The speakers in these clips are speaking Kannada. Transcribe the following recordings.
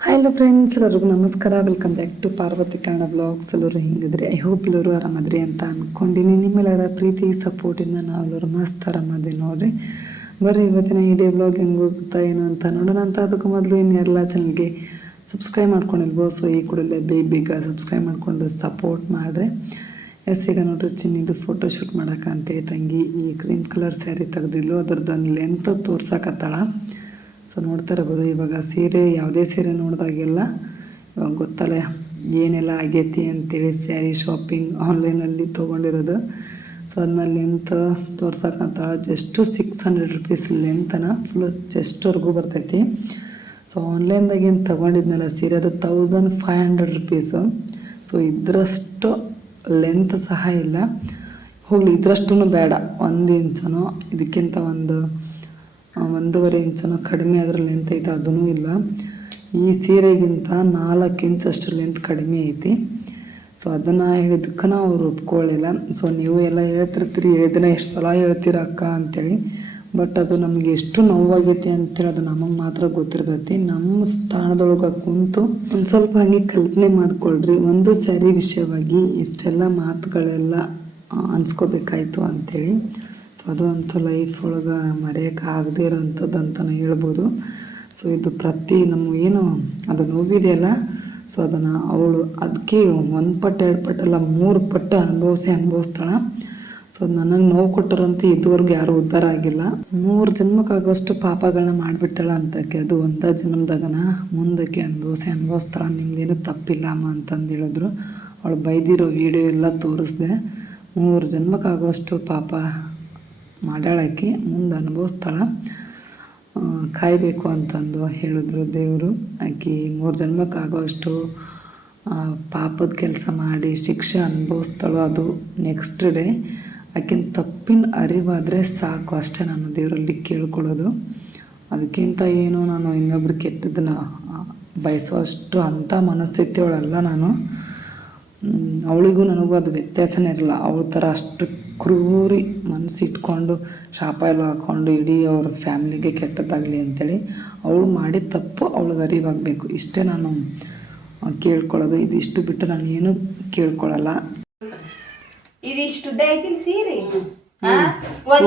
ಹಲೋ ಫ್ರೆಂಡ್ಸ್ ಎಲ್ಲರಿಗೂ ನಮಸ್ಕಾರ. Welcome back to Parvati Kannada blogs ಎಲ್ಲರೂ ಹಿಂಗಿದ್ರಿ? ಐ ಹೋಪ್ ಎಲ್ಲರೂ ಆರಾಮದ್ರಿ ಅಂತ ಅಂದ್ಕೊಂಡಿನಿ ನಿಮ್ಮೆಲ್ಲರ ಪ್ರೀತಿ ಸಪೋರ್ಟಿಂದ ನಾವೆಲ್ಲರೂ ಮಸ್ತ್ ಆರಾಮದಿ ನೋಡ್ರಿ. ಬರ್ರಿ, ಇವತ್ತಿನ ಈ ಡೇ ಬ್ಲಾಗ್ ಹೆಂಗೆ ಹೋಗುತ್ತಾ, ಏನು ಅಂತ ನೋಡೋಣ ಅಂತ. ಅದಕ್ಕೂ ಮೊದಲು ಇನ್ನೆಲ್ಲ ಚಾನಲ್ಗೆ ಸಬ್ಸ್ಕ್ರೈಬ್ ಮಾಡ್ಕೊಂಡಿಲ್ವೋ ಸೊ ಈ ಕೂಡಲೇ ಬೇಗ ಬೇಗ ಸಬ್ಸ್ಕ್ರೈಬ್ ಮಾಡಿಕೊಂಡು ಸಪೋರ್ಟ್ ಮಾಡಿರಿ. ಎಸ್ ಈಗ ನೋಡ್ರಿ, ಚಿನ್ನಿದು ಫೋಟೋ ಶೂಟ್ ಅಂತೇಳಿ ತಂಗಿ ಈ ಕ್ರೀಮ್ ಕಲರ್ ಸ್ಯಾರಿ ತೆಗ್ದಿದ್ಲು. ಅದ್ರದ್ದು ಲೆಂತ್ ತೋರ್ಸಕತ್ತಾಳ ಸೊ ನೋಡ್ತಾ ಇರ್ಬೋದು ಇವಾಗ ಸೀರೆ, ಯಾವುದೇ ಸೀರೆ ನೋಡಿದಾಗೆಲ್ಲ ಇವಾಗ ಗೊತ್ತಲ್ಲ ಏನೆಲ್ಲ ಆಗೈತಿ ಅಂತೇಳಿ ಸ್ಯಾರಿ ಶಾಪಿಂಗ್ ಆನ್ಲೈನಲ್ಲಿ ತೊಗೊಂಡಿರೋದು. ಸೊ ಅದನ್ನ ಲೆಂತ್ ತೋರ್ಸಕ್ಕಂತ ಜಸ್ಟು ಸಿಕ್ಸ್ ಹಂಡ್ರೆಡ್ ರುಪೀಸ್ ಲೆಂತನ ಫುಲ್ ಚೆಸ್ಟ್ವರೆಗೂ ಬರ್ತೈತಿ. ಸೊ ಆನ್ಲೈನ್ದಾಗ ಏನು ತೊಗೊಂಡಿದ್ನಲ್ಲ ಸೀರೆ, ಅದು thousand five hundred rupees so ಇದರಷ್ಟು length ಸಹ ಇಲ್ಲ. ಹೋಗಲಿ ಇದರಷ್ಟು ಬೇಡ. ಒಂದು ಇಂಚನೋ, ಇದಕ್ಕಿಂತ ಒಂದು ಒಂದೂವರೆ ಇಂಚನ ಕಡಿಮೆ ಅದರ ಲೆಂತ್ ಐತೆ ಅದೂ ಇಲ್ಲ. ಈ ಸೀರೆಗಿಂತ ನಾಲ್ಕು ಇಂಚಷ್ಟು ಲೆಂತ್ ಕಡಿಮೆ ಐತಿ. ಸೊ ಅದನ್ನು ಹೇಳಿದ್ದಕ್ಕೆ ಅವ್ರು ಒಪ್ಕೊಳ್ಳಿಲ್ಲ ಸೊ ನೀವು ಎಲ್ಲ ಹೇಳ್ತಿರ್ತೀರಿ ಹೇಳಿದ್ರೆ ಎಷ್ಟು ಸಲ ಹೇಳ್ತೀರ ಅಕ್ಕ ಅಂತೇಳಿ. ಬಟ್ ಅದು ನಮಗೆ ಎಷ್ಟು ನೋವಾಗೈತಿ ಅಂತೇಳಿ ಅದು ನಮಗೆ ಮಾತ್ರ ಗೊತ್ತಿರ್ತೈತಿ. ನಮ್ಮ ಸ್ಥಾನದೊಳಗೆ ಕುಂತು ಒಂದು ಸ್ವಲ್ಪ ಹಾಗೆ ಕಲ್ಪನೆ ಮಾಡ್ಕೊಳ್ರಿ. ಒಂದು ಸ್ಯಾರಿ ವಿಷಯವಾಗಿ ಇಷ್ಟೆಲ್ಲ ಮಾತುಗಳೆಲ್ಲ ಅನ್ಸ್ಕೋಬೇಕಾಯ್ತು ಅಂಥೇಳಿ ಸೊ ಅದು ಅಂತೂ ಲೈಫ್ ಒಳಗೆ ಮರೆಯೋಕೆ ಆಗದೇ ಇರೋಂಥದ್ದು ಅಂತಲೇ ಹೇಳ್ಬೋದು. ಸೊ ಇದು ಪ್ರತಿ ನಮ್ಮ ಏನು, ಅದು ನೋವಿದೆಯಲ್ಲ ಸೊ ಅದನ್ನು ಅವಳು ಅದಕ್ಕೆ ಒಂದು ಪಟ್ಟು, ಎರಡು ಪಟ್ಟಲ್ಲ ಮೂರು ಪಟ್ಟು ಅನುಭವಿಸಿ ಅನುಭವಿಸ್ತಾಳೆ. ಸೊ ನನಗೆ ನೋವು ಕೊಟ್ಟರಂತೂ ಇದುವರೆಗೂ ಯಾರೂ ಉದ್ಧಾರ ಆಗಿಲ್ಲ. ಮೂರು ಜನ್ಮಕ್ಕಾಗೋಷ್ಟು ಪಾಪಗಳನ್ನ ಮಾಡಿಬಿಟ್ಟಾಳ ಅಂತಕ್ಕೆ ಅದು ಒಂದೇ ಜನ್ಮದಾಗನ ಮುಂದಕ್ಕೆ ಅನುಭವಿಸಿ ಅನುಭವಿಸ್ತಾಳೆ. ನಿಮ್ದೇನು ತಪ್ಪಿಲ್ಲ ಅಮ್ಮ ಅಂತಂದು ಹೇಳಿದ್ರು. ಅವಳು ಬೈದಿರೋ ವಿಡಿಯೋ ಎಲ್ಲ ತೋರಿಸ್ದೆ. ಮೂರು ಜನ್ಮಕ್ಕಾಗೋಷ್ಟು ಪಾಪ ಮಾಡ್ಯಾಳಾಕಿ ಮುಂದೆ ಅನುಭವಿಸ್ತಾಳ ಕಾಯಬೇಕು ಅಂತಂದು ಹೇಳಿದ್ರು ದೇವರು. ಆಕೆ ಮೂರು ಜನ್ಮಕ್ಕಾಗೋಷ್ಟು ಅಷ್ಟು ಪಾಪದ ಕೆಲಸ ಮಾಡಿ ಶಿಕ್ಷೆ ಅನುಭವಿಸ್ತಾಳೋ ಅದು ನೆಕ್ಸ್ಟ್ ಡೇ ಆಕಿನ ತಪ್ಪಿನ ಅರಿವಾದರೆ ಸಾಕು ಅಷ್ಟೇ ನಾನು ದೇವರಲ್ಲಿ ಕೇಳ್ಕೊಳ್ಳೋದು. ಅದಕ್ಕಿಂತ ಏನು ನಾನು ಇನ್ನೊಬ್ರು ಕೆಟ್ಟದನ್ನ ಬಯಸುವಷ್ಟು ಅಂಥ ಮನಸ್ಥಿತಿ ಒಳಲ್ಲ ನಾನು ಅವಳಿಗೂ ನನಗೂ ಅದು ವ್ಯತ್ಯಾಸನೇ ಇರಲ್ಲ. ಅವಳ ಥರ ಅಷ್ಟು ಕ್ರೂರಿ ಮನಸ್ಸಿಟ್ಕೊಂಡು ಶಾಪ ಎಲ್ಲ ಹಾಕ್ಕೊಂಡು ಇಡೀ ಅವ್ರ ಫ್ಯಾಮ್ಲಿಗೆ ಕೆಟ್ಟದ್ದಾಗಲಿ ಅಂತೇಳಿ ಅವಳು ಮಾಡಿದ ತಪ್ಪು ಅವಳಿಗೆ ಅರಿವಾಗಬೇಕು. ಇಷ್ಟೇ ನಾನು ಕೇಳ್ಕೊಳ್ಳೋದು. ಇದು ಇದಿಷ್ಟು ಬಿಟ್ಟು ನಾನು ಏನು ಕೇಳ್ಕೊಳ್ಳಲ್ಲ. ಇದಿಷ್ಟು ಇಷ್ಟು ಉದ್ದ ಐತಿಲ್ ಸೀರೆ ನೋಡು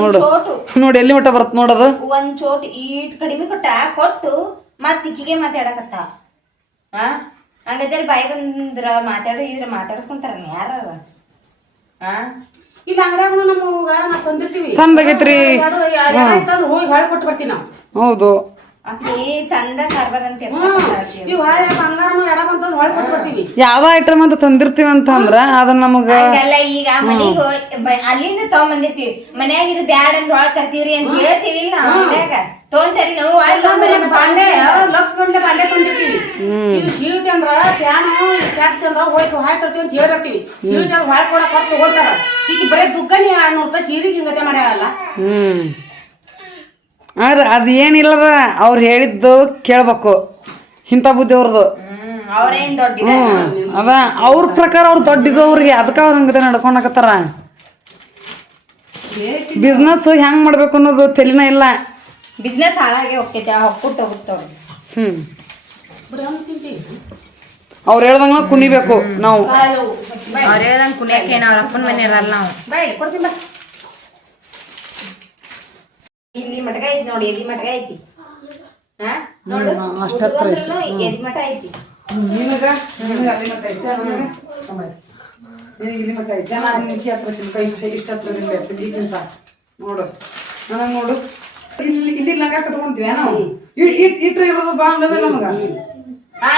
ನೋಡು. ಚೋಟು. ನೋಡಿ ಎಲ್ಲಿ ಮಟ್ಟ ಬರುತ್ತೆ ನೋಡೋದು? ಒಂದ್ ಚೋಟ್ ಈಟ್ ಕಡಿಮೆ ಕೊಟ್ಟ ಕೊಟ್ಟು ಮತ್ ಇಕ್ಕಿಗೆ ಮಾತಾಡಕತ್ತ. ಹಂಗದಲ್ಲಿ ಬಾಯಿ ಬಂದ್ರ ಮಾತಾಡ ಇದ್ರ ಮಾತಾಡ್ಕೊಂತಾರ ಯಾರ? ಹಾ ಇಲ್ಲಿ ಅಂಗಡ್ಯಾಗ ನಮ್ಗ ನಾವ್ ತಂದಿರ್ತೀವಿ. ಸಣ್ಣದಾಗೈತ್ರಿ. ಹೋಗಿ ಬರ್ತೀವಿ ನಾವು. ಹೌದು. ಯಾವ ಐಟಮ್ ಅಂತ ತಂದಿರ್ತೀವಿ ಅಂತ ಅಂದ್ರೆ ಅದನ್ನ ನಮಗ ಈಗ ಮನಿಗ್ ಅಲ್ಲಿಂದ ತಗೊಂಬಂದಿರ್ತೀವಿ. ಮನ್ಯಾಗ ಇದು ಬ್ಯಾಡ ಅಂತ ಒಳಗ್ ತರ್ತೀವ್ರಿ ಅಂತ ಹೇಳ್ತೀವಿ ಇಲ್ಲ ನಾವು ಲಕ್ಷ ಗಂಟೆ ತಂದಿರ್ತೀವಿ. ಅಂದ್ರ ಅಂದ್ರ ಹೋಯ್ತು ಹಾಯ್ ತರ್ತೀವಿ ಅಂತ ಹೇಳಿರ್ತೀವಿ ಸೀಟ್ ಅಂದ್ರ ಹೊಳೆ ಕೊಡಕ್ ಹೊತ್ತು ತಗೋತಾರ ಈಗ ಬರೀ ದುಗ್ಗನಿ ಆರ್ನೂರು ರೂಪಾಯಿ ಸೀರೆಗೆ ಹಿಂಗತೆ ಮಾಡ್ಯಾವಲ್ಲ ಹ್ಮ್. ಆದ್ರೆ ಅದು ಏನಿಲ್ಲದ ಅವ್ರು ಹೇಳಿದ್ದು ಕೇಳ್ಬೇಕು. ಇಂಥ ಬುದ್ಧಿ ಅವ್ರದ್ದು. ಹ್ಞೂ ಅದ ಅವ್ರ ಪ್ರಕಾರ ಅವ್ರು ದೊಡ್ಡಿದ್ದು ಅವ್ರಿಗೆ ಅದಕ್ಕೆ ಅವ್ರ ಹಂಗತೆ ನಡ್ಕೊಂಡಾಕತ್ತಾರ. ಬಿಸ್ನೆಸ್ ಹೆಂಗ್ ಮಾಡ್ಬೇಕು ಅನ್ನೋದು ತಲೆನ ಇಲ್ಲ. ಬಿಸ್ನೆಸ್ ಹಾಳಾಗಿ ಹೋಗ್ತೈತೆ ಹೊಕ್ಕುಟ್ಟು ಹೋಗ್ತಾವ ತಿಂತೀವಿ ಅವ್ರು ಹೇಳ್ದಂಗ ನಾವು ಕುಣಿಬೇಕು ನಾವು. ಅವ್ರ ಹೇಳ್ದಂಗ ಕುಣಿಯಕ್ಕೆ ಅವ್ರ ಅಪ್ಪನ ಮನೆ ಇರಲ್ಲ ನಾವು. ಇಲ್ಲಿ ಮಟಕ ಐತಿ ನೋಡಿ ಎದಿ ಮಟಕ ಐತಿ? ಹಾ? ನೋಡು. ಅಷ್ಟತ್ರ ಐತಿ. ಎದಿ ಮಟ ಐತಿ? ನಿನಗ ನಿನಗ ಅಲ್ಲಿ ಐತೆ. ನನಗೆ ನಿನಗೆ ಇಲ್ಲಿ ಮಟ್ಟ ಐತಿ. ನಾನು ನಿನಗೆ ಹತ್ರ ತಿನ್ಕ. ಇಷ್ಟ ಇಷ್ಟ ಹತ್ರ ಇಲ್ಲಿಗಿಂತ ನೋಡು. ನನಗೆ ನೋಡು. ಇಲ್ಲಿ ಇಲ್ಲಿ ಲಂಗ ಕಟ್ಕೊಂತೀವಿ ನಾವು ಇಟ್ರೆ ಇರೋದು ನಮಗೆ. ನಮಗ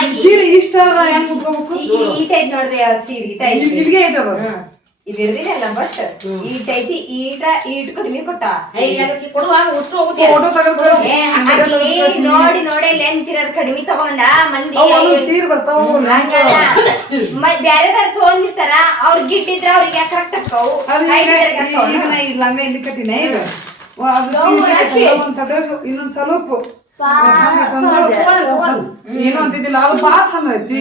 ಈ- ಸೀರೆ ಇಷ್ಟ ಹೆಂಗ್ ಉಟ್ಕೋಬೇಕು? ಈ- ಐತಿ ನೋಡ್ರಿ ಸೀರೆ ಈಟ ಇಲ್ಲಿಗೆ ಐತೆ ಇರ್ದಿಲ್ಲ ಬಟ್ ಈಟ್ ಐತಿ ಈಟ ಈಟ್ ಕಡಿಮೆ ಕೊಟ್ಟ. ನೋಡಿ ನೋಡಿ ಕಡಿಮೆ ತಗೊಂಡ ಮಂದಿ ಬ್ಯಾರೆದಾರ್ ತಗೊಂಡಿರ್ತಾರ ಅವ್ರ ಗಿಟ್ಟಿದ್ರ ಅವ್ರಿಗೆ ಕರೆಕ್ಟ್ ಲಂಗ ಇಲ್ಲಿ ಕಟ್ಟಿನ ಇನ್ನೊಂದ್ ಸ್ವಲ್ಪ ಏನು ಅಂತಿದ್ದಿಲ್ಲ ಅದು ಪಾಸ್ ಐತಿ.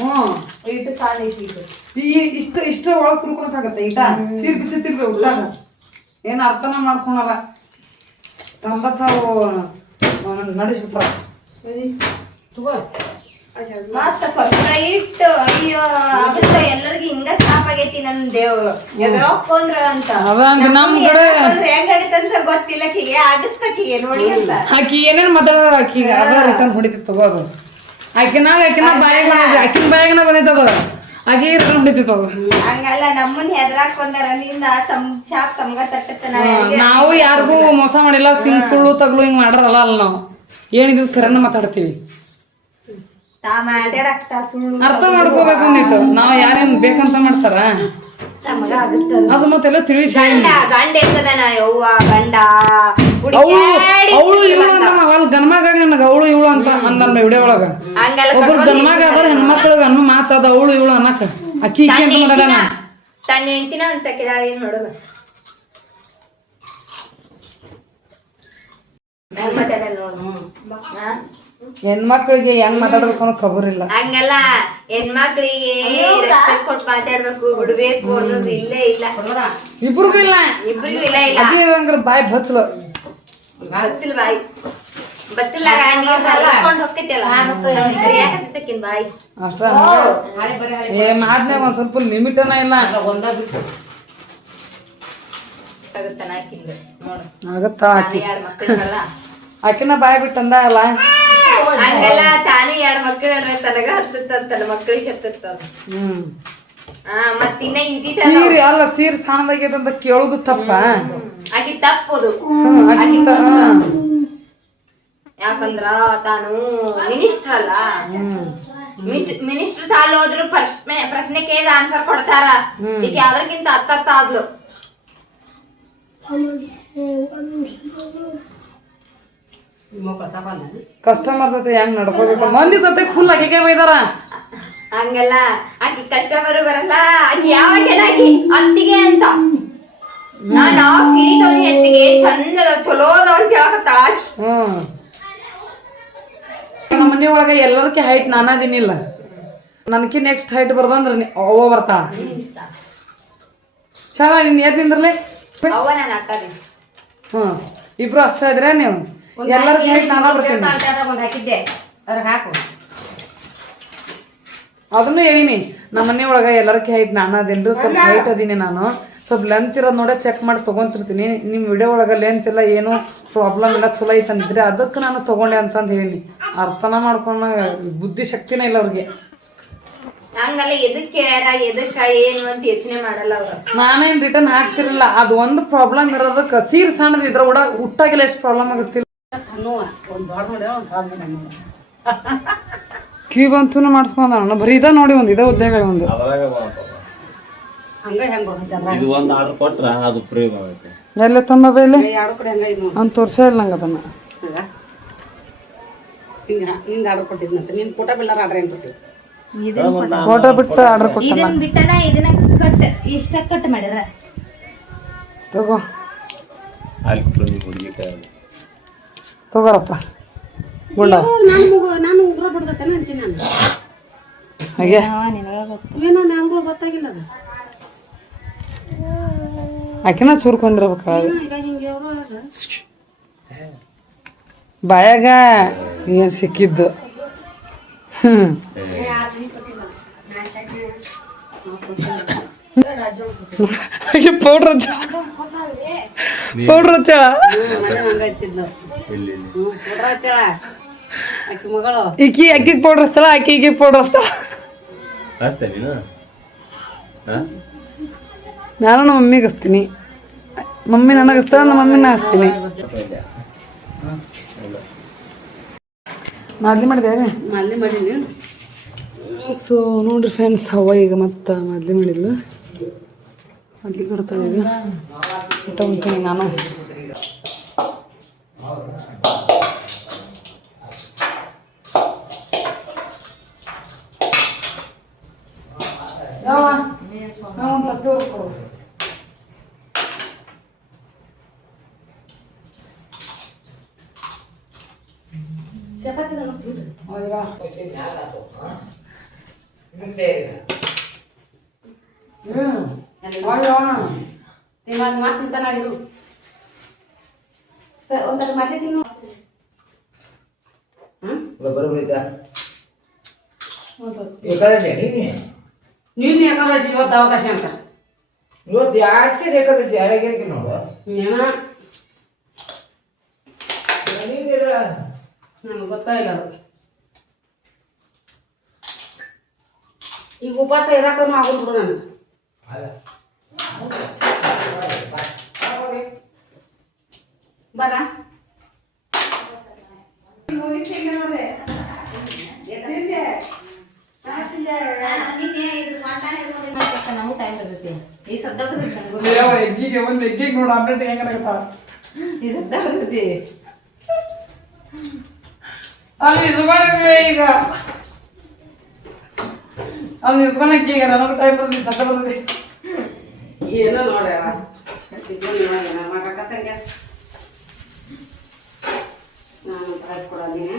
ಹ್ಮ್ ಇಟ್ಟು ಸಾಲ ಐತಿ ಇದು ಈ ಇಷ್ಟ ಇಷ್ಟ ಒಳಗ್ ಕುರ್ಕೊಳಕಾಗತ್ತೆ ಈಟ? ಸೀರೆ ಬಿಚ್ಚತ್ತಿರ್ಬೇಕು ಉಳ್ಳಾಗ ಏನು ಅರ್ಥನ ಮಾಡ್ಕೊಳಲ್ಲ. ತಂಬತ್ತಾವು ನಡೆಸ್ಬಿಟ್ರ. ತಗೋ. ಮತ್ತ ಕೊಬ್ಬರ ಇಟ್ಟು ಅಯ್ಯೋ ಆಗುತ್ತ? ಎಲ್ಲರಿಗೂ ಹಿಂಗ ಶಾಪ್ ಆಗೈತಿ ದೇವ ದೇವ್ ಎದ್ರೋಕೊಂದ್ರ ಅಂತ. ಅದ ಹೆಂಗಾಗತ್ತೆ ಅಂತ ಗೊತ್ತಿಲ್ಲ. ಆಕಿಗೆ ಆಗತ್ತಕಿಗೆ ನೋಡಿ ಅಂತ. ಆಕಿ ಏನೇನ್ ಮಾತಾಡೋಣ ಆಕಿಗೆ ಅದ. ರಿಟರ್ನ್ ಹೊಡಿತಿತ್ತು ತಗೋದು ಆಕಿನಾಗ ಆಕಿನ ಬಾಯಾಗ ಆಕಿನ ಬಾಯಾಗನ ಬಂದೈತದ ಆಕಿ ರಿಟರ್ನ್ ಹೊಡಿತಿತ್ತು ಹಂಗಲ್ಲ ನಮ್ಮನ್ ಹೆದ್ರಾಕ್ ಬಂದಾರ ನಿನ್ನ ತಮ್ ಚಾಪ್ ತಮ್ಗ ತಟ್ಟತ್ತ ನಾವು ಯಾರಿಗೂ ಮೋಸ ಮಾಡಿಲ್ಲ ಸಿಂಗ್ ಸುಳ್ಳು ತಗ್ಲು ಹಿಂಗ್ ಮಾಡ್ರಲ್ಲ ಅಲ್ಲ ನಾವು. ಏನಿದ್ ಕರನ್ನ ಮಾತಾಡ್ತೀವಿ? ತಾ ಮಾತಾಡಕ್ತಾ ಸುಳ್ಳು ಅರ್ಥ ಮಾಡ್ಕೋಬೇಕು ಅಂದಿಟ್ಟು ನಾವ್ ಯಾರೇನ್ ಬೇಕಂತ ಮಾಡ್ತಾರ? ಅದು ಮತ್ತೆಲ್ಲ ತಿಳಿಸಿ ಗಂಡ ಹೆಂಗದನ ಯವ್ವ ಗಂಡ. ಅವಳು ಇವಳು ಅಲ್ಲಿ ಗನ್ಮಗ ನನಗ ಅವಳು ಇವಳು ಅಂತ ಅಂದನ್ನ ವಿಡಿಯೋ ಒಳಗ? ಒಬ್ಬರು ಒಬ್ರು ಗನ್ಮಗ ಅದಾರ ಹೆಣ್ಮಕ್ಳಿಗೆ ಅನ್ನ ಮಾತದ ಅವಳು ಇವಳು ಅನ್ನಕ. ಅಕ್ಕಿ ಇಕ್ಕಿ ಅಂತ ಮಾತಾಡಣ ತನ್ನ ಹೆಂಡತಿನ ಅಂತ ಕೇಳ ಏನ್ ನೋಡುದು. ಹೆಣ್ಮಕ್ಳಿಗೆ ಹೆಂಗ್ ಮಾತಾಡ್ಬೇಕು ಅನ್ನೋ ಖಬರ್ ಇಲ್ಲ. ಹಂಗಲ್ಲ ಹೆಣ್ಮಕ್ಳಿಗೆ ರೆಸ್ಪೆಕ್ಟ್ ಕೊಟ್ಟು ಮಾತಾಡ್ಬೇಕು ಬಿಡ್ಬೇಕು ಅನ್ನೋದು ಇಲ್ಲೇ ಇಲ್ಲ. ಇಬ್ರಿಗೂ ಇಲ್ಲ. ಇಬ್ರಿಗೂ ಇಲ್ಲ ಇಲ್ಲ. ಅಕ್ಕಿ ಬಾಯ್ ಬಚ್ಚಲು. ಬಚ್ಚಲ್ ಬಾಯಿ. ಏ ಮಾಡ್ನ್ಯಾಗ ಒಂದ್ ಸ್ವಲ್ಪ ಲಿಮಿಟ್ ಅನ್ನ ಇಲ್ಲ ಆಗತ್ತ ಆಕಿ. ಆಕಿನ ಬಾಯ್ ಬಿಟ್ಟಂದ ಅಂದ ಅಲ್ಲ. ಹಂಗೆಲ್ಲ ತಾನೇ ಎರಡು ಮಕ್ಕಳ ತನಗ ಹತ್ತತ್ತಂತಲ್ಲ ಮಕ್ಕಳಿಗೆ ಹತ್ತತ್ತದ ಹ್ಮ್. ಸೀರೆ ಅಲ್ಲ ಸೀರೆ ಸಣ್ಣದಾಗೈತೆ ಅಂತ ಕೇಳುದು ತಪ್ಪ. ಆಕಿ ತಪ್ಪದು. ಆಕಿ. ಯಾಕಂದ್ರ ತಾನು ಮಿನಿಸ್ಟರ್ ಅಲ್ಲ. ಮಿನಿಸ್ಟರ್ ತಾಲ್ ಹೋದ್ರು ಪ್ರಶ್ನೆ ಪ್ರಶ್ನೆ ಕೇಳಿ ಆನ್ಸರ್ ಕೊಡ್ತಾರ. ಈಗ ಯಾವ್ದಕ್ಕಿಂತ ಹತ್ತತ್ತ ಆದ್ಲು ಕಸ್ಟಮರ್ ಜೊತೆ ಹೆಂಗ್ ನಡ್ಕೋಬೇಕು? ಮಂದಿ ಜೊತೆ ಫುಲ್ ಆಕಿಗೆ ಬೈದಾರ. ಹಂಗಲ್ಲ. ಆಕಿ ಕಸ್ಟಮರ್ ಬರಲ್ಲ. ಆಕಿ ಯಾವಾಗ ಆಕಿ ಅತ್ತಿಗೆ ಅಂತ. ನಾ ನಾವ್ ಸೀರೆ ತಗೊಂಡಿ ಅತ್ತಿಗೆ ಚಂದ ಚಲೋ ಅದಾವ ಅಂತ ಹೇಳಕತ್ತಾಳ ಹ್ಮ್. ನಮ್ಮ ಮನೆ ಒಳಗ ಎಲ್ಲದಕ್ಕೆ ಹೈಟ್ ನಾನಾದಿನಿಲ್ಲ ನನ್ಕಿ ನೆಕ್ಸ್ಟ್ ಹೈಟ್ ಬರ್ದಂದ್ರ ಅವ ಬರ್ತಾಳ. ಚಲೋ ನೀನ್ ಏನ್ ನಿಂದ್ರಲಿ? ಹ್ಮ್ ಇಬ್ರು ಅಷ್ಟೇ ಇದ್ರ ನೀವು? ಎಲ್ಲರ ಹೈಟ್ ನಾನಾ ಬರ್ತೀನಿ. ಅದನ್ನು ಹೇಳಿನಿ. ನಮ್ಮ ಮನೆ ಒಳಗ ಎಲ್ಲರಕ್ಕೆ ಹೈಟ್ ನಾನು ಅದೇನ್ರಿ ಸ್ವಲ್ಪ ಹೈಟ್ ಅದೀನಿ ನಾನು. ಸ್ವಲ್ಪ ಲೆಂತ್ ಇರೋದು ನೋಡೇ ಚೆಕ್ ಮಾಡಿ ತೊಗೊಂತಿರ್ತೀನಿ. ನಿಮ್ಮ ವಿಡಿಯೋ ಒಳಗೆ ಲೆಂತ್ ಇಲ್ಲ ಏನು ಪ್ರಾಬ್ಲಮ್ ಇಲ್ಲ ಚಲೋ ಐತೆ ಅಂದಿದ್ರೆ ಅದಕ್ಕೆ ನಾನು ತೊಗೊಂಡೆ ಅಂತಂದು ಹೇಳೀನಿ. ಅರ್ಥನ ಮಾಡ್ಕೊಂಡ ಬುದ್ಧಿ ಶಕ್ತಿನೇ ಇಲ್ಲ ಅವ್ರಿಗೆ. ಹಂಗಲ್ಲ ಎದಕ್ಕೆ ಯಾರ ಎದಕ್ಕ ಏನು ಅಂತ ಯೋಚನೆ ಮಾಡಲ್ಲ ಅವ್ರು. ನಾನೇನು ರಿಟರ್ನ್ ಹಾಕ್ತಿರಲಿಲ್ಲ. ಅದು ಒಂದು ಪ್ರಾಬ್ಲಮ್ ಇರೋದಕ್ಕೆ ಸೀರ್ ಸಣ್ಣದ ಇದ್ರ ಕೂಡ ಹುಟ್ಟಾಗಿಲ್ಲ ಎಷ್ಟು ಪ್ರಾಬ್ಲಮ್ ಆಗುತ್ತಿಲ್ಲ. ಕಿವಿ ಬಂತೂ ಮಾಡಿಸ್ಕೊಂಡ ಬರೀ ಇದ ನೋಡಿ ಒಂದು ಇದೇ ಉದ್ಯೋಗ ಒಂದು. ಇದು ಒಂದು ಆರ್ಡರ್ ಕೊಟ್ರ ಅದು ಪ್ರೂವ್ ಆಗುತ್ತೆ. ಎಲ್ಲ ತಮ್ಮ ಬೇಲೆ? ಎರಡು ಕಡೆ ಹೆಂಗ ಇದು ನೋಡಿ. ಅವ್ನು ತೋರ್ಸ ಇಲ್ಲ ನಂಗೆ ಅದನ್ನು. ಹಂಗ ಹಿಂಗ ಆರ್ಡರ್ ಕೊಟ್ಟಿದ್ನಂತ ನಿನ್ ಪುಟ ಬಿಲ್ಲರ್ ಆರ್ಡರ್ ಏನ್ ಕೊಟ್ಟಿವಿ ಫೋಟೋ ಬಿಟ್ಟು ಆರ್ಡರ್ ಕೊಟ್ಟಲ್ಲ. ಇದನ್ನ ಬಿಟ್ಟನ ಇದನ್ನ ಕಟ್ ಇಷ್ಟ ಕಟ್ ಮಾಡ್ಯಾರ ತಗೋ. ತಗೋರಪ್ಪ. ಗುಂಡ. ನಾನು ಮುಗ ನಾನು ಉಗ್ರ ಬಿಡ್ದತ್ತೇನೆ ಅಂತೀನಿ ನಾನು. ಹಾಗೆ? ಏನೋ ನನಗೂ ಗೊತ್ತಾಗಿಲ್ಲ ಅದು. ಆಕಿನ ಚೂರ್ಕೊಂಡಿರ್ಬೇಕು ಈಗ ಹಿಂಗೆ ಅವರು ಬಾಯಾಗ ಏನು ಸಿಕ್ಕಿದ್ದು. ಆಕೆ ಪೌಡ್ರ್ ಹಚ್ಚ. ಪೌಡ್ರ್ ಹಚ್ಚಳ ಹ್ಞೂ ಈಕಿ ಅಕ್ಕಿಗೆ ಪೌಡ್ರ್ ಹಚ್ತಾಳ ಆಕಿ ಈಕಿಗೆ ಪೌಡ್ರ್ ಹಚ್ತಾಳ. ನಾನು? ನಮ್ಮ ಮಮ್ಮಿಗೆ ಹಚ್ತೀನಿ. ಮಮ್ಮಿ ನನಗೆ ಹಚ್ತಾಳ ನಮ್ಮ ಮಮ್ಮಿನ ಹಚ್ತೀನಿ. ಮಾದ್ಲಿ ಮಾಡಿದೆ ಮಾದಲಿ ಮಾಡೀನಿ ಸೊ ನೋಡ್ರಿ ಫ್ರೆಂಡ್ಸ್ ಹವ ಈಗ ಮತ್ತೆ ಮಾದಲಿ ಮಾಡಿದ್ಲು. ಮಾದಲಿ ಕೊಡ್ತಾಳೆ ಈಗ. ಊಟ ಉಣ್ತೀನಿ ನಾನು ಒಂದ್ ತತ್ತಿ ಹೊರ್ಕೊಡು. ಅಯ್ಯವ್ವ. ಹ್ಮ್ ಅಯ್ಯವ್ವ. ತಿಂಗಳ ಮತ್ತೆ ತಿಂತಾನ ಇದು ಒಂದರ ಮತ್ತೆ ತಿನ್ನು ಹ್ಮ್ ಬರೋಬ್ಬರಿ ಐತಾ ಏಕಾದಶಿ ನೀನು ನೀನು ಏಕಾದಶಿ ಇವತ್ತು ಅವಕಾಶ ಅಂತ ಇವತ್ತು ಯಾಕೆ ಏಕಾದಶಿ ಯಾರಾಗಿರ್ತೀನಿ ನೋಡು ಏನ ನೀನಿರ ನನಗೆ ಗೊತ್ತಾಯಿಲ್ಲ ಅದು ಈಗ ಉಪವಾಸ ಇರಕ್ಕೂ ಆಗೋದು ಬಿಡು ನನಗೆ ಬರ ನಮಗೂ ಟೈಮ್ ಬರ್ತೈತಿ ಈ ಸದ್ದ ಬರ್ತೈತಿ ನಂಗೂ. ಎಗ್ಗಿಗೆ ಒಂದು ಎಗ್ಗಿಗೆ ನೋಡು ಅಪ್ಡೇಟ್ ಈ ಸದ್ದ ಬರ್ತೈತಿ. ಅಲ್ಲಿ ಇಸ್ಕೊಂಡಿದ್ವಿ ಈಗ. ಅಲ್ಲಿ ಇಸ್ಕೊಳಕ್ಕೆ ಈಗ ನನಗೆ ಏನೋ ನೋಡ್ರಿ ಮಾಡಕತ್ತಂಗೆ ನಾನು ಕೊಡೋದೀನಿ.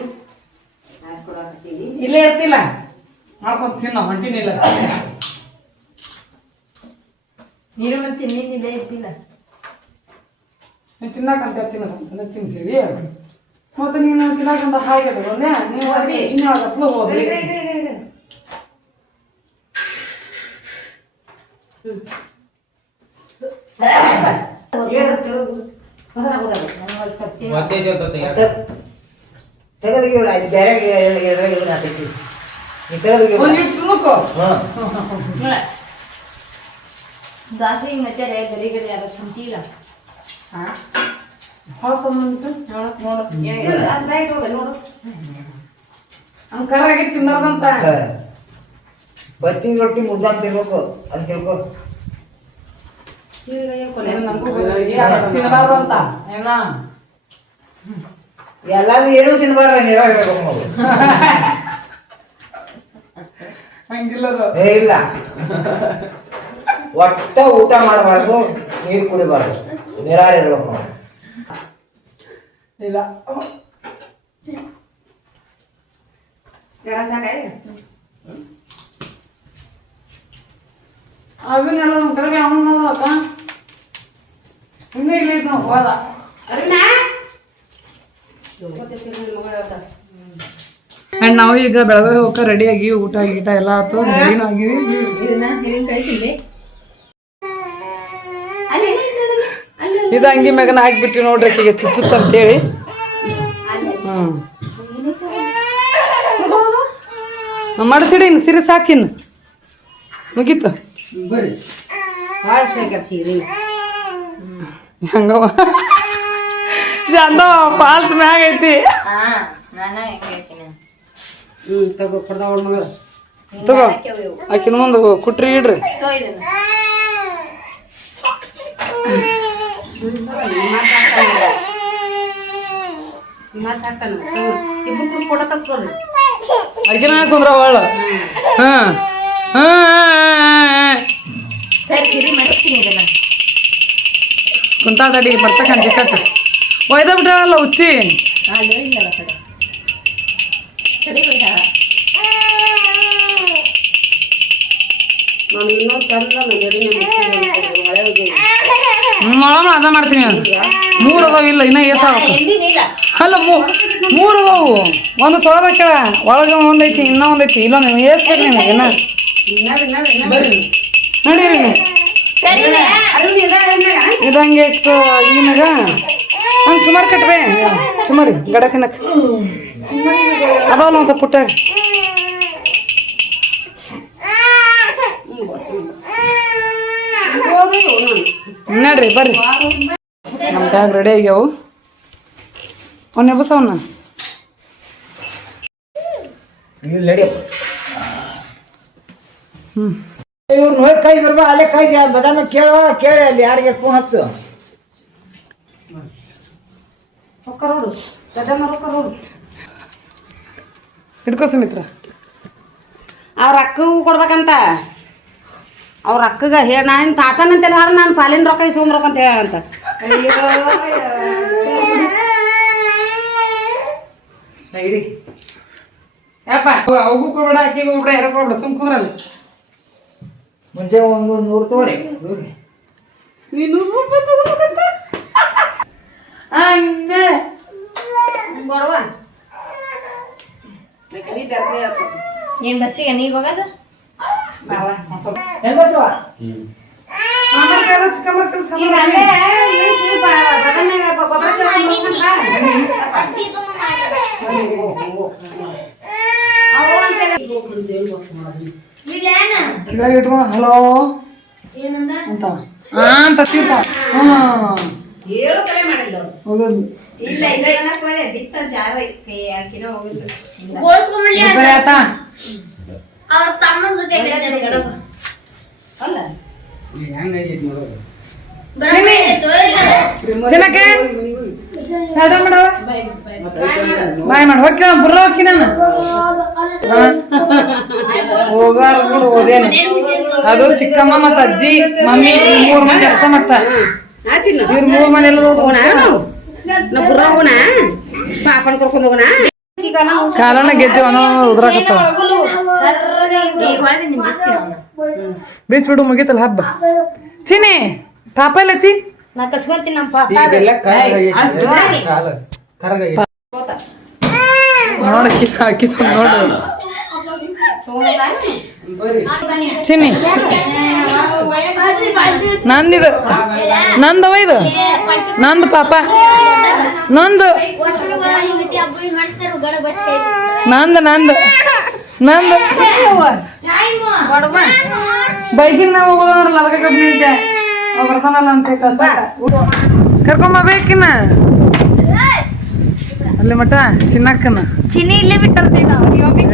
ಕೊಡಕತ್ತೀನಿ. ಇಲ್ಲೇ ಇರ್ತಿಲ್ಲ. ಮಾಡ್ಕೊಂಡ್ ತಿನ್ನ ಹೊಂಟಿನಿಲ್ಲ. ನೀನು ಮತ್ತೆ ತಿನ್ನಿಲ್ಲ ಇಲ್ಲೇ ಇರ್ತಿಲ್ಲ ನೀನು ತಿನ್ನಕಂತ ತಿನ್ನ. ತಿನ್ಸಿರಿ. ಮತ್ತೆ ನೀನು ತಿನ್ನಕಂತ ಹಾಗೆ ಒಂದೇ? ನೀವು ಚಿನ್ನ ಈಗ ಮತ್ತೆ ತೆಗೆದಿಗೆ ಅದು ಬೇರೆ ಹಾ ಹಾಂ ದಾಸಿ ಮತ್ತೆ ಗರಿ ಗರಿ ಅದು ಲೈಟ್ ಹೋಗ ನೋಡು ಕರಾಗಿ ತಿನ್ನೋದಂತ ಬತ್ತಿ ರೊಟ್ಟಿ ಮುದ್ದಾಂ ತಿನ್ಬೇಕು ಅಂತ ತಿಳ್ಕೊ ತಿನ್ನಬಾರ್ದಂತ ಏನ ಎಲ್ಲಾರು ಏನೂ ತಿನ್ಬಾರ್ದು ನೀರ ಹೇಳ್ಬೇಕು ನಾವು ಇಲ್ಲ ಒಟ್ಟ ಊಟ ಮಾಡಬಾರ್ದು ನೀರು ಕುಡಿಬಾರ್ದು. ನಿರಾಳ ಇರ್ಬೇಕು ನಾವು ಇಲ್ಲ. ಅದನ್ನೆಲ್ಲ ನಮ್ಮ ಕಡೆಗೆ ಅವನು ನೋಡಕ್ಕ ಇನ್ನೇ ಇಲ್ಲ ನಾವು ಹೋದ. ಆ್ಯಂಡ್ ನಾವು ಈಗ ಬೆಳಗ್ಗೆ ಹೋಗಕ್ಕೆ ರೆಡಿ ಆಗಿ ಊಟ ಗೀಟ ಎಲ್ಲ ಆತು ರೆಡಿನೂ ಆಗಿವಿ. ಇದು ಅಂಗಿ ಮ್ಯಾಗನ ಹಾಕ್ಬಿಟ್ಟು ನೋಡ್ರಿ ಆಕಿಗೆ ಚುಚ್ಚುತ್ತ ಅಂತೇಳಿ ಹ್ಞೂ ಇನ್ನು ಸಿರಿ ಸಾಕಿನ್. ಮುಗೀತು. ಹಂಗವ ಚಂದ ಫಾಲ್ಸ್ ಮ್ಯಾಗ ಐತಿ. ತಗೋ ಆಕಿನ ಮುಂದೆ ಕುಟ್ರಿ ಇಡ್ರಿ. ತೋ ಇದನ್ನ ಮಾತಾಡ್ತಾನೆ ಇಬ್ಬರು ಕೊಡ ತಕ್ಕೊಳ್ರಿ ಆಕಿನ ಕುಂದ್ರ ಅವಳ. ಹಾಂ. ಹಾಂ ಸರಿ ಸಿರಿ ಮಾಡಿಸ್ತೀನಿ ಇದನ್ನ ಕುಂತಾ ತಡಿ ಬರ್ತಕ್ಕಂತ ಕಟ್ಟು ಒಯ್ದ ಬಿಟ್ರಲ್ಲ ಉಚ್ಚಿ. ಅಲ್ಲಿ ಇಲ್ಲಲ್ಲ ಕಡೆ ಕಡೆ ಹೋಯ್ತಾಳ ನಾನು ಇನ್ನೂ ಚಂದ ಮಾಡೋಣ ಅದ ಮಾಡ್ತೀನಿ ಮೂರು ಅದಾವ ಇಲ್ಲ, ಇನ್ನ ಎಂದಿನಿಲ್ಲ ಅಲ್ಲ ಮೂರು ಅದಾವು. ಒಂದು ತೊಳೆದ ಕೆಳ, ಒಳಗೆ ಒಂದೈತಿ ಇನ್ನೂ ಒಂದೈತಿ ಇಲ್ಲೊಂದು ಏಸ್ಬೇಕು ನಿನಗೆ ಇನ್ನ ನಡೀರಿ ನೀವು. ಇದಂಗೆ ಈನಾಗ ಹಂಗೆ ಸುಮಾರು ಕಟ್ಬೇ ಸುಮಾರಿ, ಗಡಕಿನಕ್. ಅದಾವಲ್ಲ ಒಂದು ಸ್ವಲ್ಪ ಪುಟ್ಟ. ನಡ್ರಿ ಬರ್ರಿ. ನಮ್ಮ ಬ್ಯಾಗ್ ರೆಡಿ ಆಗ್ಯಾವು. ಅವನ್ನ ಇಲ್ಲಿ ನಡಿ ಇವ್ರು ನೋಯ್ ಕೈ ಬರ್ಬಾ ಅಲ್ಲೇ ಕೈ ಬದಾಮ ಕೇಳೋ ಕೇಳಿ ಅಲ್ಲಿ ಯಾರಿಗೆ ಫೋನ್ ಹತ್ತು ಹಿಡ್ಕೋ ಸುಮಿತ್ರ. ಅವ್ರ ಅಕ್ಕಗೂ ಕೊಡ್ಬೇಕಂತ. ಅವ್ರ ಅಕ್ಕಗ ಹೇ ನಾನು ತಾತನಂತೆಲ್ಲ ಹಾರ ನಾನು ಪಾಲಿನ ರೊಕ್ಕ ಅಂತ ಹೇಳಂತ ಇಡಿ. ಯಪ್ಪ ಅವಗೂ ಕೊಡ್ಬೇಡ ಅಕ್ಕಿಗೂ ಕೊಡ್ಬೇಡ ಯಾರು ಕೊಡ್ಬೇಡ ಸುಮ್ ಕುಂದ್ರಲ್ಲ. ಮುಂಚೆ ಒಂದು ನೂರು ತಗೋರಿ ನೂರು ಬರುವ? ಏನ್ ಬಸ್ಸಿಗೆ ನೀ ಹೋಗೋದು? ಹಲೋ? ಅಂತ. ಹಾ. ಅಂತ ಸೀತ. ಹ್ಮ್ ಹೇಳು ಕಲೆ ಮಾಡಿಲ್ಲ ಹೋಗೋದು ಇಲ್ಲ ಇದು ಏನಪ್ಪ? ಬಿತ್ತ ಜಾರ ಕೈ ಅವ್ರ ತಮ್ಮನ ಜೊತೆ ಗೆದ್ದೆನೆ. ಅಲ್ಲ. ನಡ. ಬಾಯ್ ಮಾಡ. ಹೋಗಿ ಬರೋ ಹೋಗಿ ನಾನು ಹೋಗಾರ ಬಿಡು ಓದೇನು ಅದು ಚಿಕ್ಕಮ್ಮ ಮತ್ತ ಅಜ್ಜಿ ಮಮ್ಮಿ ಮೂರ್ ಮಂದಿ ಅಷ್ಟ ಮತ್ತ. ಇವ್ರ ಮೂರ್ ಮನೆ ಎಲ್ಲರೂ ಹೋಗೋಣ ನಾವು? ಬುರ್ರ ಹೋಗೋಣ? ಪಾಪನ್ ಕರ್ಕೊಂಡ್ ಹೋಗೋಣ? ಕಾಲನ ಗೆಜ್ಜೆ ಉದ್ರಾಕತ್ತಾವ. ಬಿಡು ಮುಗಿತಲ್ಲ ಹಬ್ಬ. ಚಿನಿ ಪಾಪ ಇಲ್ಲತಿ ನೋಡ ಚಿನ್ನಿ. ನಂದಿದು. ನಂದವ ಇದು. ನಂದು ಪಾಪ. ನಂದು. ನಂದು ನಂದು. ನಂದು ಬೈಕಿನ ನಾವು ಹೋಗೋದ್ರಲ್ಲ ಅದಕ್ಕೆ ನಿಂತೆ ಬರ್ತಾನಲ್ಲ ಅಂತ ಕರ್ಕೊಂಬಬೇಕಿನ ಅಲ್ಲಿ ಮಟ ಚಿನ್ನಕ್ಕನ? ಚಿನ್ನಿ ಇಲ್ಲೇ ಬಿಟ್ಟಿರ್ತೀವಿ ನಾವು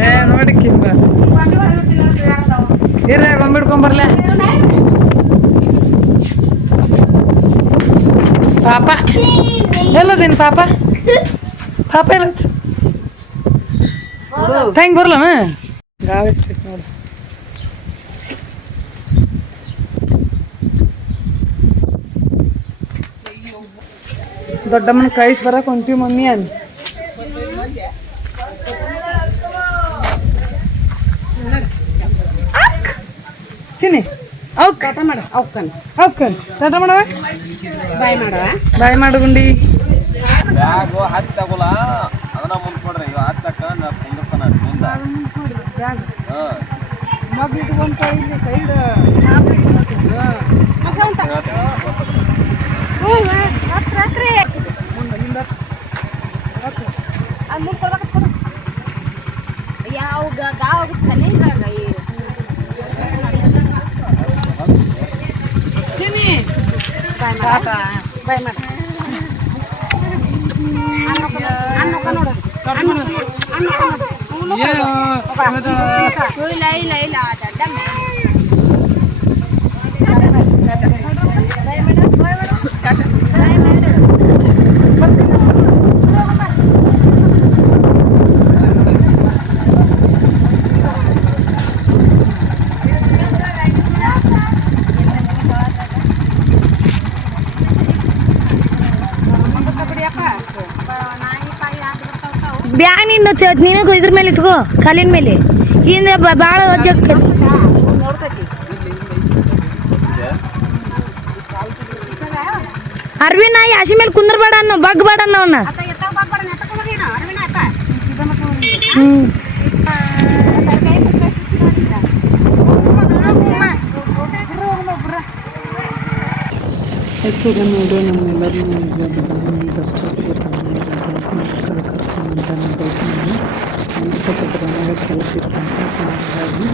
ಏ ನೋಡಿ ಕಿಂಬ ಇರ್ಲಿ ಗೊಂಬಿಡ್ಕೊಂಬರ್ಲೆ ಪಾಪ. ಎಲ್ಲದಿನ ಪಾಪ? ಪಾಪ ಎಲ್ಲತ್ ಹೆಂಗ್ ಬರಲನ ಗಾಳಿ ನೋಡಿ. ದೊಡ್ಡಮ್ಮನ ಕೈಸ್ ಬರಕ್ ಹೊಂಟಿ ಮಮ್ಮಿ ಅನ್. ಚಿನ್ನಿ. ಅವಕ್. ಟಾಟ ಮಾಡ. ಟಾಟ ಮಾಡವ ಬಾಯ್ ಮಾಡವ. ಬಾಯ್ ಮಾಡು ಗುಂಡಿ. ಹತ್ತಿ ತಗೋಲ ಅದನ್ನ ಮುಂದ್ ಕೊಡ್ರಿ ಇವ ಹತ್ತಕ್ಕ ನಾ ಕುಂದಿರ್ತಾನ ಇಲ್ಲಿ ಕೈ ಯಾವ ಗಾವ ಇದ್ರಾಗ ಈ ಬಾಯ್ ಮಾಡ ಅನ್ನಕ್ಕ ನೋಡು. ಇಲ್ಲ ಇಲ್ಲ ಇಲ್ಲ ದಡ್ಡಮ್ಮ. ಬ್ಯಾಗ್ ನೀನು ನೀನು ಇದ್ರ ಮೇಲೆ ಇಟ್ಕೋ ಕಾಲಿನ ಮೇಲೆ. ಹಿಂದೆ ಬಾಳ ಒಜ್ಜಾಕೈತಿ ನಾಯಿ ಹಸಿ ಮೇಲೆ ಕುಂದ್ರಬೇಡ ಅನ್ನು ಬಗ್ಬೇಡ ಅನ್ನೋ ಅವನ್ನ ಹೆಸರು ನೋಡಿ ನಮ್ಮೆಲ್ಲರನ್ನೂ ಈಗ ಬದಾಮಿ ಬಸ್ ಬದಾಮಿಗೆ ಕೆಲಸ ಇತ್ತಂತ ಸೊ ಹಾಗಾಗಿ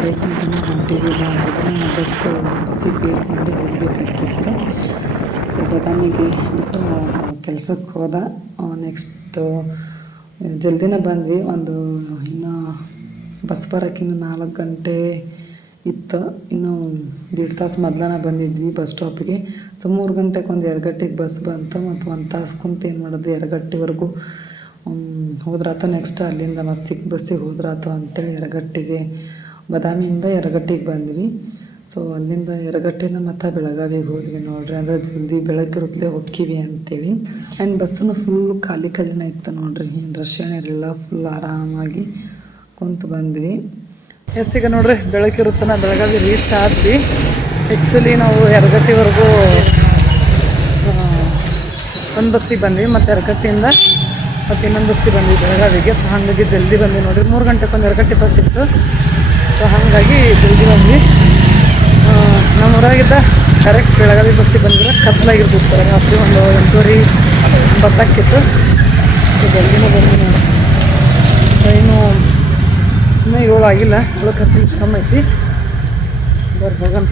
ಮೇಲೆ ಹೊಂಟಿವಿ ಇಲ್ಲ ಅಂದರೆ ಬಸ್ಸು ಬಸ್ಸಿಗೆ ವೇಟ್ ಮಾಡಿ ಹೋಗಬೇಕಾಗಿತ್ತು. ಸೊ ಬದಾಮಿಗೆ ಬಿಟ್ಟು ಕೆಲಸಕ್ಕೆ ಹೋದ. ನೆಕ್ಸ್ಟ್ ಜಲ್ದಿನೇ ಬಂದ್ವಿ. ಒಂದು, ಇನ್ನು ಬಸ್ ಬರೋಕ್ಕಿನ್ನು ನಾಲ್ಕು ಗಂಟೆ ಇತ್ತು. ಇನ್ನು ಎರಡು ತಾಸು ಮೊದಲನ ಬಂದಿದ್ವಿ ಬಸ್ ಸ್ಟಾಪಿಗೆ. ಸೊ ಮೂರು ಗಂಟೆಗೆ ಒಂದು ಎರಡು ಗಂಟೆಗೆ ಬಸ್ ಬಂತು. ಮತ್ತು ಒಂದು ತಾಸು ಕುಂತು ಏನು ಮಾಡೋದು? ಎರಡು ಗಂಟೆವರೆಗೂ ಹೋದ್ರಾತು ನೆಕ್ಸ್ಟ್ ಅಲ್ಲಿಂದ ಮತ್ತು ಸಿಕ್ಕ ಬಸ್ಸಿಗೆ ಹೋದ್ರಾತು ಅಂತೇಳಿ ಎರಗಟ್ಟಿಗೆ ಬದಾಮಿಯಿಂದ ಎರಗಟ್ಟಿಗೆ ಬಂದ್ವಿ. ಸೊ ಅಲ್ಲಿಂದ ಎರಗಟ್ಟಿಂದ ಮತ್ತೆ ಬೆಳಗಾವಿಗೆ ಹೋದ್ವಿ ನೋಡ್ರಿ. ಅಂದರೆ ಜಲ್ದಿ ಬೆಳಕಿರುತ್ತಲೇ ಹೊಕ್ಕಿವಿ ಅಂತೇಳಿ. ಆ್ಯಂಡ್ ಬಸ್ಸನ್ನು ಫುಲ್ ಖಾಲಿ ಖಾಲಿನ ಇತ್ತು ನೋಡ್ರಿ. ಏನು ರಶ್ ಏನಿರಲಿಲ್ಲ ಫುಲ್ ಆರಾಮಾಗಿ ಕುಂತು ಬಂದ್ವಿ. ಎಸ್, ಈಗ ನೋಡ್ರಿ ಬೆಳಕಿರುತ್ತನ ಬೆಳಗಾವಿ ರೀಚ್ ಆದ್ವಿ. ಆ್ಯಕ್ಚುಲಿ ನಾವು ಎರಗಟ್ಟಿವರೆಗೂ ಒಂದು ಬಸ್ಸಿಗೆ ಬಂದ್ವಿ. ಮತ್ತು ಎರಗಟ್ಟಿಯಿಂದ ಮತ್ತು ಇನ್ನೊಂದು ಬಸ್ಸಿ ಬಂದಿದ್ದು ಬೆಳಗಾವಿಗೆ. ಸೊ, ಹಾಗಾಗಿ ಜಲ್ದಿ ಬಂದ್ವಿ ನೋಡಿ ಮೂರು ಗಂಟೆಗೆ ಒಂದು ಎರಡು ಗಂಟೆ ಬಸ್ ಇತ್ತು. ಸೊ, ಹಾಗಾಗಿ ಜಲ್ದಿ ಬಂದ್ವಿ. ನಮ್ಮ ಊರಾಗಿದ್ದ ಕರೆಕ್ಟ್ ಬೆಳಗಾವಿ ಬಸ್ಸಿಗೆ ಬಂದಿದ್ರೆ ಕತ್ಲಾಗಿರ್ತಿತ್ತು ರಾತ್ರಿ ಒಂದು ಎಂಟೂವರೆ ಬತ್ತಾಕಿತ್ತು ಸೊ, ಜಲ್ದಿನೇ ಬಂದ್ವಿ ನೋಡಿ ಏನು ಇನ್ನೂ ಏಳು ಆಗಿಲ್ಲ. ಏಳು ಹತ್ತು ನಿಮಿಷ ಕಮ್ಮಿ ಐತಿ. ಬರ್ಬೋಗಣ